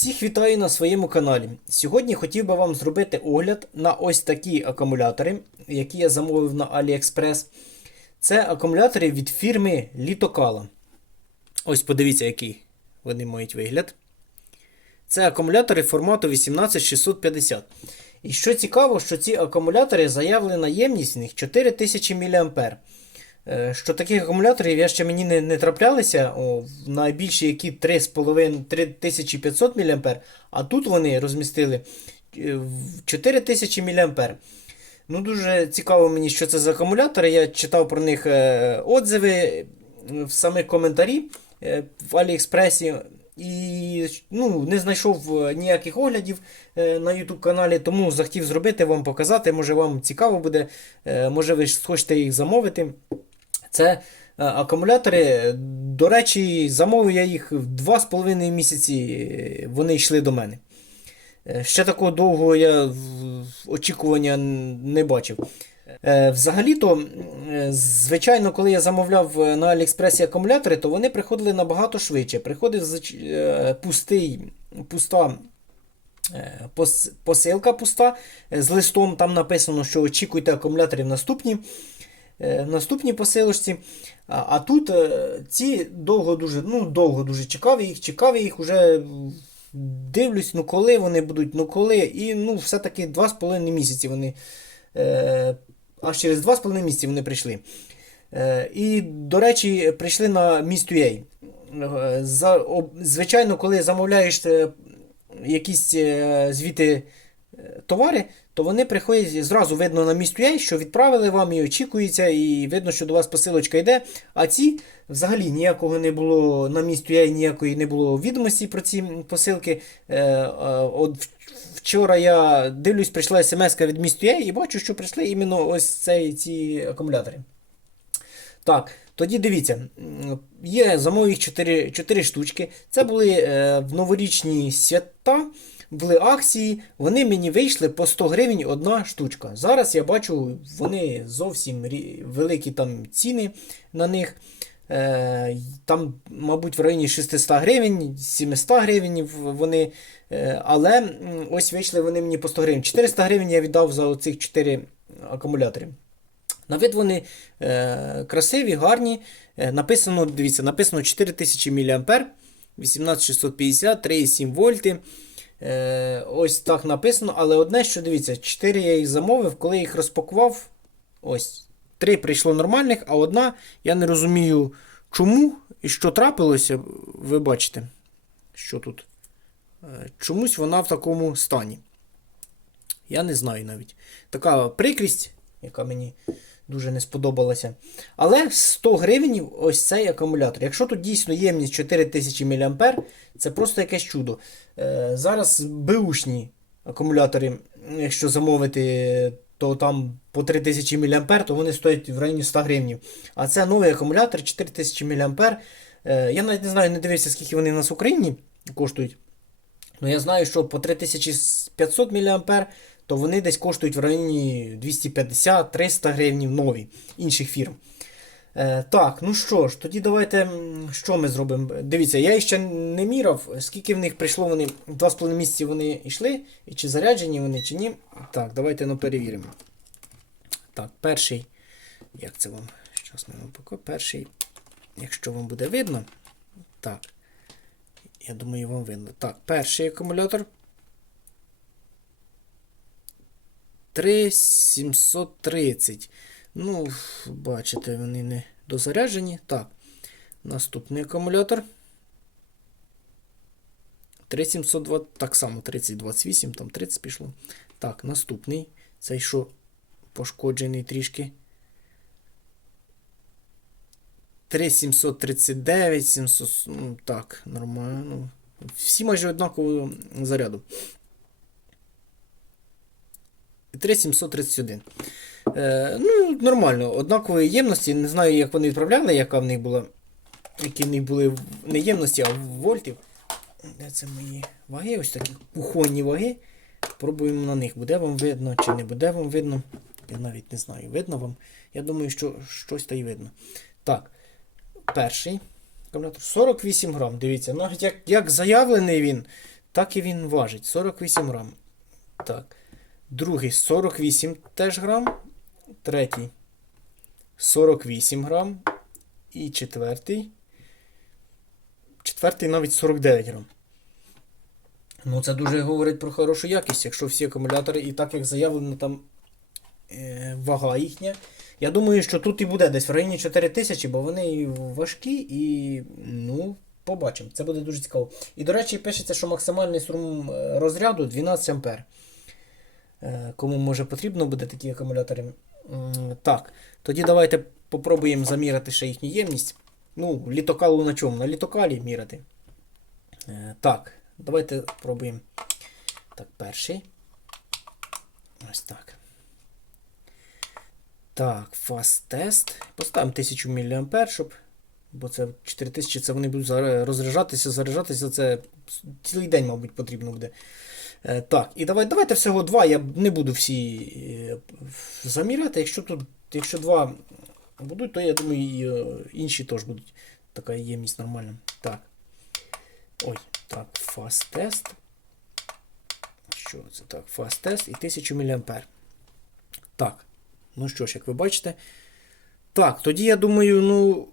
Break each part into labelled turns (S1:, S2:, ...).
S1: Всіх вітаю на своєму каналі. Сьогодні хотів би вам зробити огляд на ось такі акумулятори, які я замовив на AliExpress. Це акумулятори від фірми Літокала. Ось подивіться, який вони мають вигляд. Це акумулятори формату 18650. І що цікаво, що ці акумулятори заявлена ємність в них 4000 мА. Е, Що таких акумуляторів я ще мені не, не траплялися, о, найбільші які 3,5 3500 мА, а тут вони розмістили е, в 4000 мА. Ну, дуже цікаво мені, що це за акумулятори. Я читав про них е, отзиви е, в самих коментарі е, в Аліекспресі. І ну, не знайшов е, ніяких оглядів е, на YouTube каналі, тому захотів зробити вам показати. Може вам цікаво буде, е, може ви хочете їх замовити. Це е, акумулятори. До речі, замовив я їх в 2,5 місяці. е, Вони йшли до мене. Е, Ще такого довгого я очікування не бачив. Взагалі-то, звичайно, коли я замовляв на Аліекспресі акумулятори, то вони приходили набагато швидше. Приходив пустий, пуста посилка пуста з листом. Там написано, що очікуйте акумуляторів наступні. Е, Наступній посилочці. А, тут е, ці довго дуже, ну, довго дуже чекав їх, чекав їх уже дивлюсь, ну коли вони будуть, ну коли. І ну, все-таки 2,5 місяці вони. Е, аж через 2,5 місяці вони прийшли. І, до речі, прийшли на Mist.ua. За, звичайно, коли замовляєш якісь звідти е, товари, то вони приходять зразу видно на Mist.ua, що відправили вам і очікується, і видно, що до вас посилочка йде. А ці взагалі ніякого не було на Mist.ua, ніякої не було відомості про ці посилки. Е, е, от Вчора я дивлюсь, прийшла смс від Mist.ua і бачу, що прийшли іменно ось цей, ці акумулятори. Так, тоді дивіться, є замовив їх 4, 4 штучки. Це були е, в новорічні свята, були акції. Вони мені вийшли по 100 гривень одна штучка. Зараз я бачу, вони зовсім великі там ціни на них. Е, Там, мабуть, в районі 600 гривень, 700 гривень вони. Е, Але ось вийшли вони мені по 100 гривень. 400 гривень я віддав за оцих 4 акумулятори. На вид вони е, красиві, гарні. Е, написано, дивіться, написано 4000 мА, 18650, 3,7 вольти. Е, ось так написано. Але одне, що дивіться, 4 я їх замовив, коли їх розпакував. Ось, 3 прийшло нормальних, а одна, я не розумію, чому і що трапилося. Ви бачите, що тут. Е, чомусь вона в такому стані. Я не знаю навіть. Така прикрість, яка мені дуже не сподобалася. Але 100 гривень ось цей акумулятор. Якщо тут дійсно ємність 4000 мА, це просто якесь чудо. Е, зараз беушні акумулятори, якщо замовити, то там по 3000 мА, то вони стоять в районі 100 гривень. А це новий акумулятор 4000 мА. Е, я навіть не знаю, не дивився, скільки вони в нас в Україні коштують. Ну, я знаю, що по 3500 мА, то вони десь коштують в районі 250-300 гривень нові інших фірм. Е, так, ну що ж, тоді давайте що ми зробимо. Дивіться, я ще не міряв, скільки в них прийшло вони 2,5 місяці вони йшли, і чи заряджені вони, чи ні. Так, давайте ну, перевіримо. Так, перший. Як це вам? Зараз ми покажу. Перший, якщо вам буде видно. Так. Я думаю, вам видно. Так, перший акумулятор. 3730. Ну, бачите, вони не дозаряджені. Так. Наступний акумулятор. 3720, так само 3028, там 30 пішло. Так, наступний. Цей що пошкоджений трішки. 3739, 700, ну так, нормально. Всі майже однакового заряду. 3731. Е, ну, нормально, однакової ємності. Не знаю, як вони відправляли, яка в них була. Які в них були не ємності, а вольтів. Де це мої ваги? Ось такі кухонні ваги. Пробуємо на них. Буде вам видно чи не буде вам видно. Я навіть не знаю, видно вам. Я думаю, що щось та й видно. Так. Перший акумулятор 48 грам. Дивіться, навіть як, як заявлений він, Так і він важить 48 грам. Так. Другий 48 теж грам. Третій 48 грам. І четвертий. Четвертий навіть 49 грам. Ну, це дуже говорить про хорошу якість, якщо всі акумулятори і так як заявлено там е, вага їхня. Я думаю, що тут і буде десь в районі 4000, бо вони важкі, і ну, побачимо. Це буде дуже цікаво. І, до речі, пишеться, що максимальний струм е, розряду 12 А. Е, Кому може потрібно буде такі акумулятори. Так, тоді давайте попробуємо заміряти ще їхню ємність. Ну, літокалу на чому? На літокалі міряти. Е, Так, давайте пробуємо. Так, перший. Ось так. Так, фаст тест. Поставимо 1000 мА, щоб. Бо це 4000, це вони будуть розряджатися, заряджатися. Це цілий день, мабуть, потрібно буде. Е, так, і давай, давайте всього два. Я не буду всі е, заміряти. Якщо тут, якщо два будуть, то я думаю, і е, інші теж будуть. Така ємність нормальна. Так. Ой, так, фаст тест. Що це так? Фаст тест і 1000 мА. Так. Ну що ж, як ви бачите. Так, тоді я думаю, ну.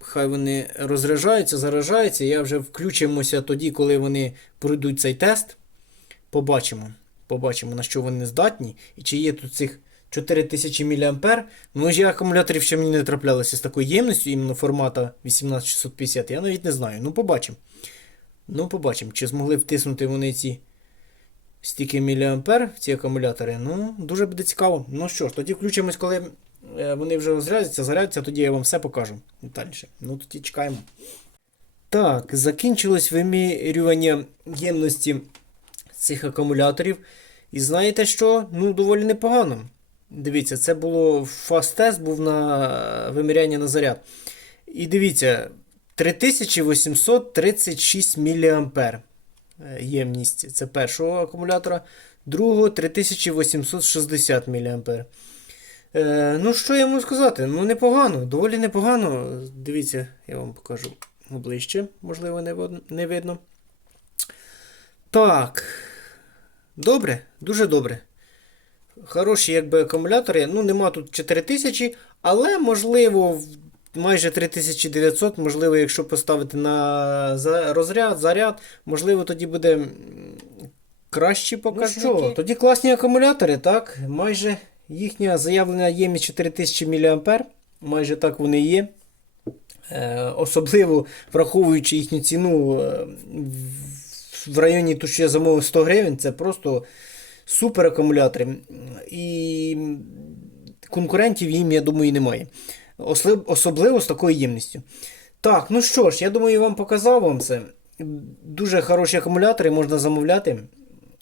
S1: Хай вони розряджаються, заражаються. Я вже включимося тоді, коли вони пройдуть цей тест. Побачимо. Побачимо, на що вони здатні. І чи є тут цих 4000 мА. Ну, ж акумуляторів ще мені не траплялося з такою ємністю, іменно формата 18650. Я навіть не знаю. Ну, побачимо. Ну, побачимо, чи змогли втиснути вони ці стільки міліампер в ці акумулятори. Ну, дуже буде цікаво. Ну що ж, тоді включимось, коли вони вже розрядяться, зарядяться, тоді я вам все покажу детальніше. Ну, тоді чекаємо. Так, закінчилось вимірювання ємності цих акумуляторів. І знаєте що? Ну, доволі непогано. Дивіться, це було фаст-тест, був на виміряння на заряд. І дивіться, 3836 мА ємність. Це першого акумулятора, другого 3860 мА. Е, ну, що я можу сказати? Ну, непогано, доволі непогано. Дивіться, я вам покажу ближче, можливо, не, не видно. Так. Добре, дуже добре. Хороші якби акумулятори. Ну, нема тут 4000, але можливо майже 3900, можливо, якщо поставити на розряд, заряд, можливо, тоді буде м, кращі показники. Ну що, тоді класні акумулятори, так? Майже їхня заявлена ємність 4000 мА. Майже так вони є. Е, особливо враховуючи їхню ціну е, в- районі того, що я замовив 100 гривень, це просто супер акумулятори. І конкурентів їм, я думаю, немає. Особливо з такою ємністю. Так, ну що ж, я думаю, я вам показав вам це. Дуже хороші акумулятори можна замовляти.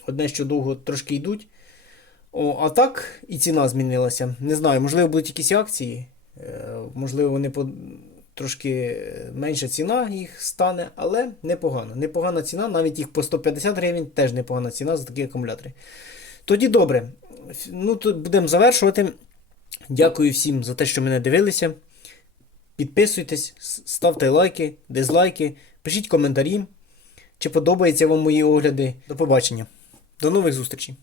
S1: Одне, що довго трошки йдуть. О, а так і ціна змінилася. Не знаю, можливо, будуть якісь акції. Е, можливо, вони по... трошки менша ціна їх стане, але непогано. Непогана ціна, навіть їх по 150 гривень теж непогана ціна за такі акумулятори. Тоді добре. Ну, тут будемо завершувати. Дякую всім за те, що мене дивилися. Підписуйтесь, ставте лайки, дизлайки, пишіть коментарі, чи подобаються вам мої огляди. До побачення. До нових зустрічей!